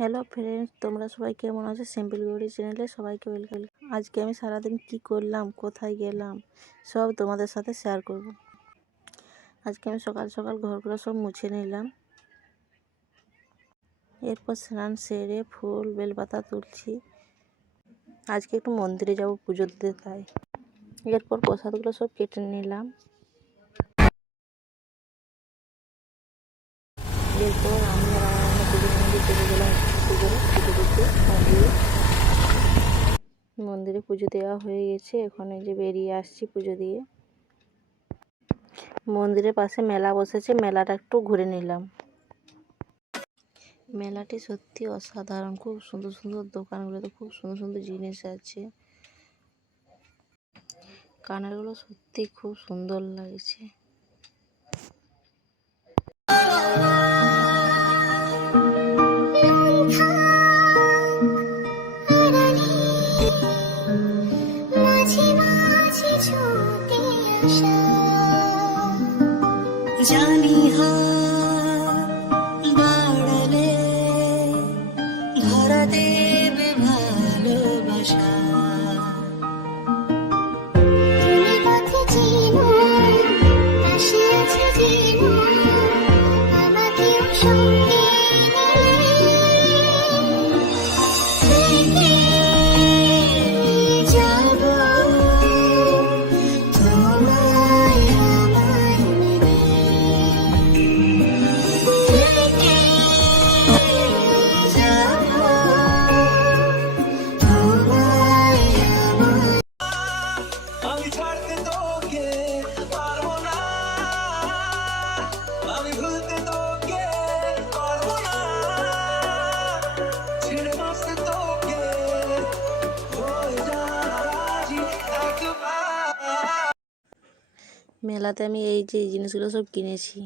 Hello friends, তোমরা সবাই কেমন আছো? সিম্পল গৌরি চ্যানেলে সবাইকে ওয়েলকাম। আজকে আমি সারাদিন কি করলাম, কোথায় গেলাম, সব তোমাদের সাথে শেয়ার করব। আজকে আমি সকাল সকাল ঘরগুলো সব মুছে নিলাম। এরপর স্নান সেরে ফুল বেলপাতা তুলছি। আজকে একটু মন্দিরে যাব পুজো দিতে, তাই। এরপর প্রসাদগুলো সব কেটে নিলাম। এরপর আমি আর আমার পুজো মন্দির চলে গেলাম পুজো দিতে মন্দিরে পুজো দেওয়া হয়ে গেছে। এখন এই যে বেরিয়ে আসছি পুজো দিয়ে। মন্দিরের পাশে মেলা বসেছে, মেলাটা একটু ঘুরে নিলাম। মেলাটি সত্যি অসাধারণ, খুব সুন্দর সুন্দর দোকানগুলোতে খুব সুন্দর সুন্দর জিনিস আছে। কানেরগুলো সত্যি খুব সুন্দর লাগছে। জানি বাড়ালে ধরা দেবে ভালোবাসা। তুমি পথে চিনো, পাশে আছে চিনো, আমাকেও সঙ্গে থেকে যাব তোমায় আমায় মেনে। আমি ছাড়তে তোকে পারবো না, আমি ভুলতে তোকে পারবো না, ছেড়ে বাঁচতে তোকে হয়ে যাওয়া রাজি একবার। মেলাতে আমি এই যে জিনিসগুলো সব কিনেছি।